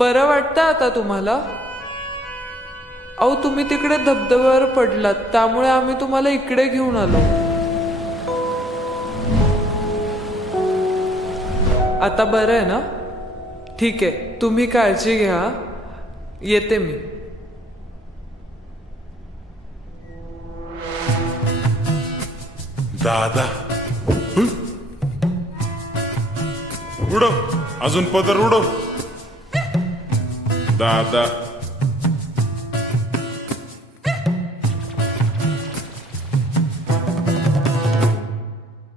बरं वाटतं आता तुम्हाला? अहो तुम्ही तिकडे धबधब्यावर पडलात त्यामुळे आम्ही तुम्हाला इकडे घेऊन आलो. आता बरं आहे ना? ठीक आहे, तुम्ही काळजी घ्या. येते मी. दादा उडव, अजून पदर उडव. दादा